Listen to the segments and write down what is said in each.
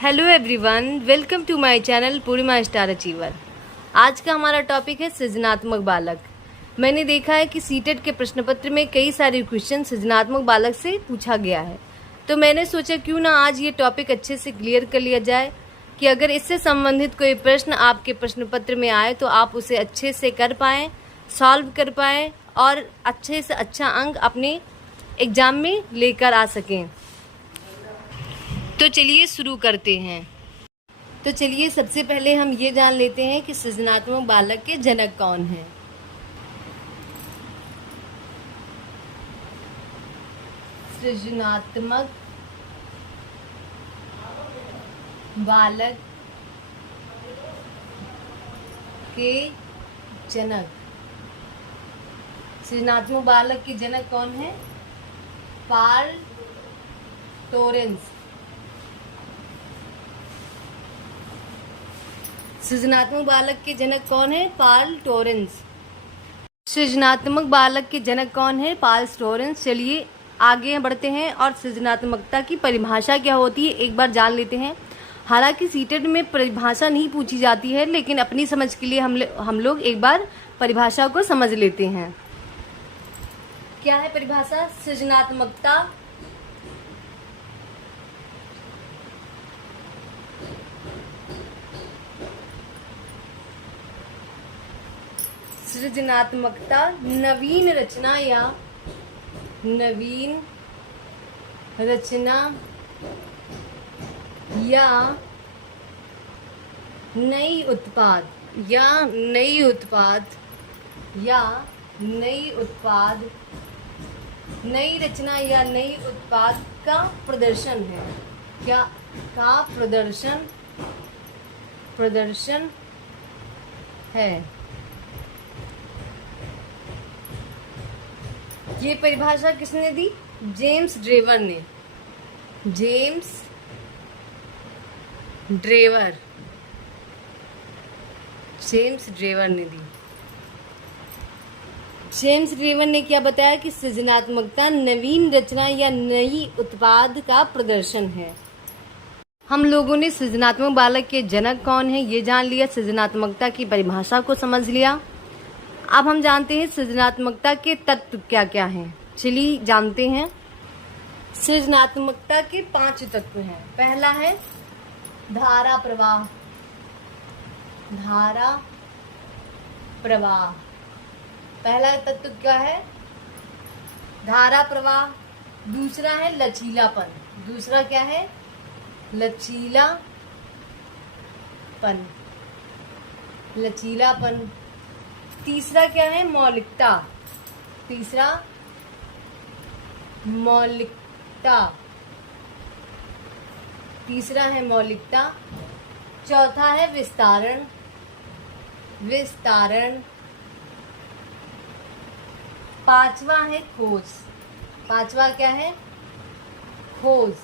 Hello everyone, welcome to my channel Purnima Star Achiever. आज का हमारा टॉपिक है सृजनात्मक बालक। मैंने देखा है कि सीटेट के प्रश्न पत्र में कई सारे क्वेश्चन सृजनात्मक बालक से पूछा गया है, तो मैंने सोचा क्यों ना आज ये टॉपिक अच्छे से क्लियर कर लिया जाए कि अगर इससे संबंधित कोई प्रश्न आपके प्रश्न पत्र में आए तो आप उसे अच्छे से कर पाएँ, सॉल्व कर पाएँ और अच्छे से अच्छा अंक अपने एग्ज़ाम में लेकर आ सकें। तो चलिए शुरू करते हैं। तो चलिए सबसे पहले हम ये जान लेते हैं कि सृजनात्मक बालक के जनक कौन हैं। सृजनात्मक बालक के जनक, सृजनात्मक बालक के जनक कौन है? Carl Torrance. सृजनात्मक बालक के जनक कौन है? Carl Torrance. सृजनात्मक बालक के जनक कौन है? Carl Torrance. चलिए आगे बढ़ते हैं और सृजनात्मकता की परिभाषा क्या होती है एक बार जान लेते हैं। हालांकि सीटेट में परिभाषा नहीं पूछी जाती है, लेकिन अपनी समझ के लिए हम लोग एक बार परिभाषा को समझ लेते हैं। क्या है परिभाषा? सृजनात्मकता नवीन रचना या नई उत्पाद का प्रदर्शन है। क्या का प्रदर्शन है। ये परिभाषा किसने दी? जेम्स ड्रेवर ने। जेम्स ड्रेवर ने दी। जेम्स ड्रेवर ने क्या बताया कि सृजनात्मकता नवीन रचना या नई उत्पाद का प्रदर्शन है। हम लोगों ने सृजनात्मक बालक के जनक कौन है ये जान लिया, सृजनात्मकता की परिभाषा को समझ लिया। अब हम जानते हैं सृजनात्मकता के तत्व क्या क्या हैं। चलिए जानते हैं। सृजनात्मकता के 5 तत्व हैं। पहला है धारा प्रवाह। पहला तत्व क्या है? धारा प्रवाह। दूसरा है लचीलापन। दूसरा क्या है? लचीलापन। तीसरा क्या है? मौलिकता। तीसरा है मौलिकता। चौथा है विस्तारण। पांचवा है खोज। पांचवा क्या है? खोज।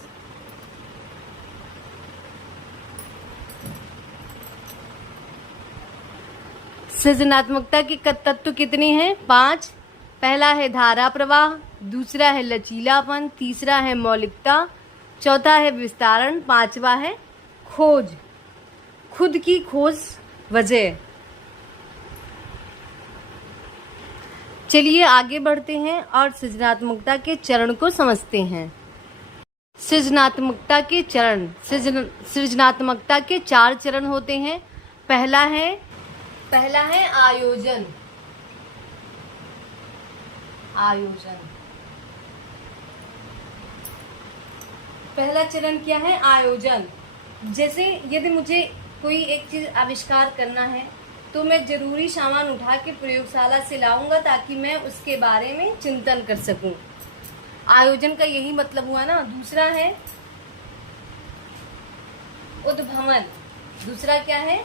सृजनात्मकता के तत्व कितने हैं? 5। पहला है धारा प्रवाह, दूसरा है लचीलापन, तीसरा है मौलिकता, चौथा है विस्तारण, पांचवा है खोज। खुद की खोज वजह। चलिए आगे बढ़ते हैं और सृजनात्मकता के चरण को समझते हैं। सृजनात्मकता के चरण। सृजनात्मकता के 4 चरण होते हैं। पहला है आयोजन। पहला चरण क्या है? आयोजन। जैसे यदि मुझे कोई एक चीज आविष्कार करना है तो मैं जरूरी सामान उठा के प्रयोगशाला से लाऊंगा ताकि मैं उसके बारे में चिंतन कर सकूं। आयोजन का यही मतलब हुआ ना। दूसरा है उद्भवन। दूसरा क्या है?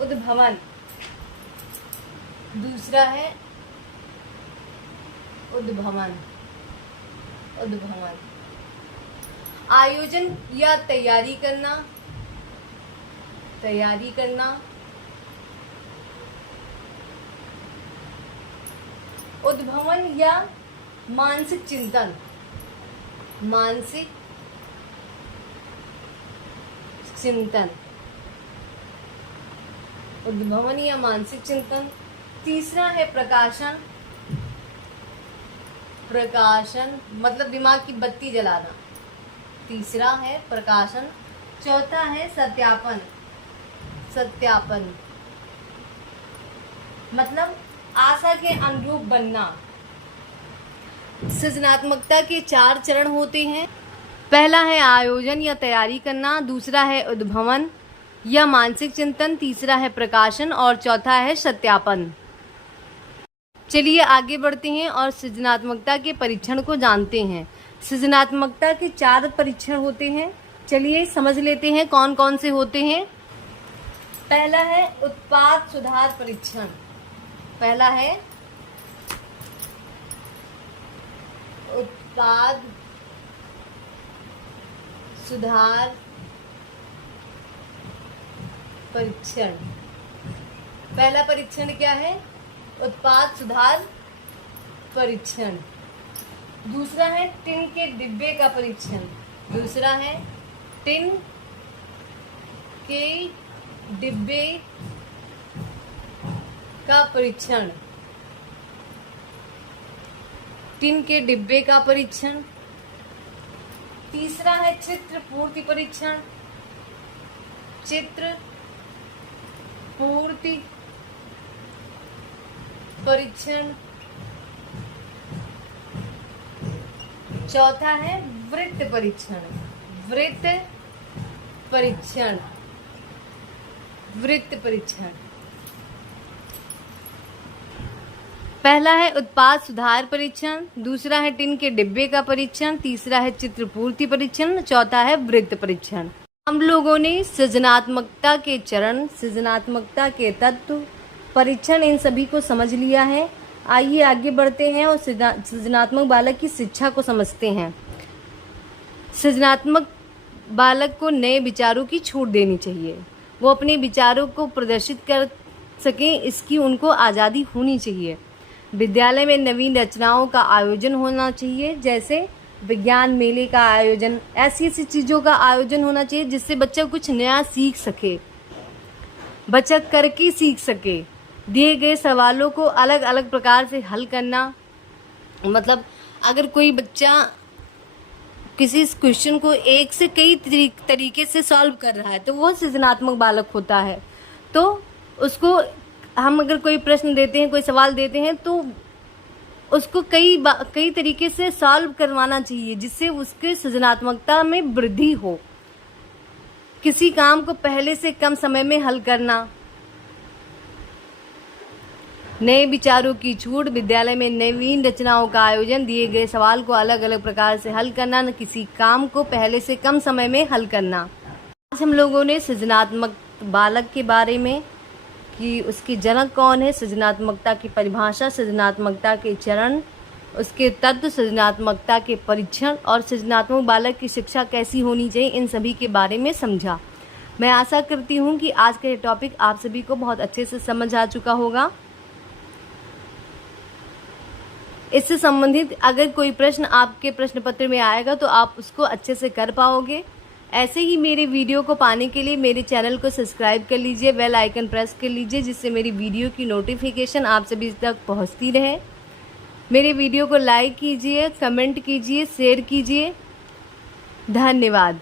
उद्भवन। दूसरा है उद्भवन। आयोजन या तैयारी करना। उद्भवन या मानसिक चिंतन, उद्भवन या मानसिक चिंतन। तीसरा है प्रकाशन, प्रकाशन मतलब दिमाग की बत्ती जलाना, तीसरा है प्रकाशन। चौथा है सत्यापन, सत्यापन मतलब आशा के अनुरूप बनना। सृजनात्मकता के 4 चरण होते हैं। पहला है आयोजन या तैयारी करना, दूसरा है उद्भवन या मानसिक चिंतन, तीसरा है प्रकाशन और चौथा है सत्यापन। चलिए आगे बढ़ते हैं और सृजनात्मकता के परीक्षण को जानते हैं। सृजनात्मकता के 4 परीक्षण होते हैं, चलिए समझ लेते हैं कौन कौन से होते हैं। पहला है उत्पाद सुधार परीक्षण, पहला है उत्पाद सुधार परीक्षण। पहला परीक्षण क्या है? उत्पाद सुधार परीक्षण। दूसरा है टिन के डिब्बे का परीक्षण, दूसरा है टिन के डिब्बे का परीक्षण, टिन के डिब्बे का परीक्षण। तीसरा है चित्र पूर्ति परीक्षण, चित्र पूर्ति परीक्षण। चौथा है वृत्त परीक्षण, वृत्त परीक्षण, वृत्त परीक्षण। पहला है उत्पाद सुधार परीक्षण, दूसरा है टिन के डिब्बे का परीक्षण, तीसरा है चित्र पूर्ति परीक्षण, चौथा है वृत्त परीक्षण। हम लोगों ने सृजनात्मकता के चरण, सृजनात्मकता के तत्व, परीक्षण इन सभी को समझ लिया है। आइए आगे बढ़ते हैं और सृजनात्मक बालक की शिक्षा को समझते हैं। सृजनात्मक बालक को नए विचारों की छूट देनी चाहिए, वो अपने विचारों को प्रदर्शित कर सकें, इसकी उनको आज़ादी होनी चाहिए। विद्यालय में नवीन रचनाओं का आयोजन होना चाहिए, जैसे विज्ञान मेले का आयोजन, ऐसी ऐसी चीज़ों का आयोजन होना चाहिए जिससे बच्चा कुछ नया सीख सके, बच्चा करके सीख सके। दिए गए सवालों को अलग अलग प्रकार से हल करना, मतलब अगर कोई बच्चा किसी क्वेश्चन को एक से कई तरीके से सॉल्व कर रहा है तो वो सृजनात्मक बालक होता है। तो उसको हम अगर कोई प्रश्न देते हैं, कोई सवाल देते हैं तो उसको कई तरीके से सॉल्व करवाना चाहिए जिससे उसके सृजनात्मकता में वृद्धि हो। किसी काम को पहले से कम समय में हल करना, नए विचारों की छूट, विद्यालय में नवीन रचनाओं का आयोजन, दिए गए सवाल को अलग अलग प्रकार से हल करना, न किसी काम को पहले से कम समय में हल करना। आज हम लोगों ने सृजनात्मक बालक के बारे में कि उसके जनक कौन है, सृजनात्मकता की परिभाषा, सृजनात्मकता के चरण, उसके तत्व, सृजनात्मकता के परीक्षण और सृजनात्मक बालक की शिक्षा कैसी होनी चाहिए, इन सभी के बारे में समझा। मैं आशा करती हूँ कि आज का ये टॉपिक आप सभी को बहुत अच्छे से समझ आ चुका होगा। इससे संबंधित अगर कोई प्रश्न आपके प्रश्न पत्र में आएगा तो आप उसको अच्छे से कर पाओगे। ऐसे ही मेरे वीडियो को पाने के लिए मेरे चैनल को सब्सक्राइब कर लीजिए, बेल आइकन प्रेस कर लीजिए, जिससे मेरी वीडियो की नोटिफिकेशन आप सभी तक पहुंचती रहे। मेरे वीडियो को लाइक कीजिए, कमेंट कीजिए, शेयर कीजिए। धन्यवाद।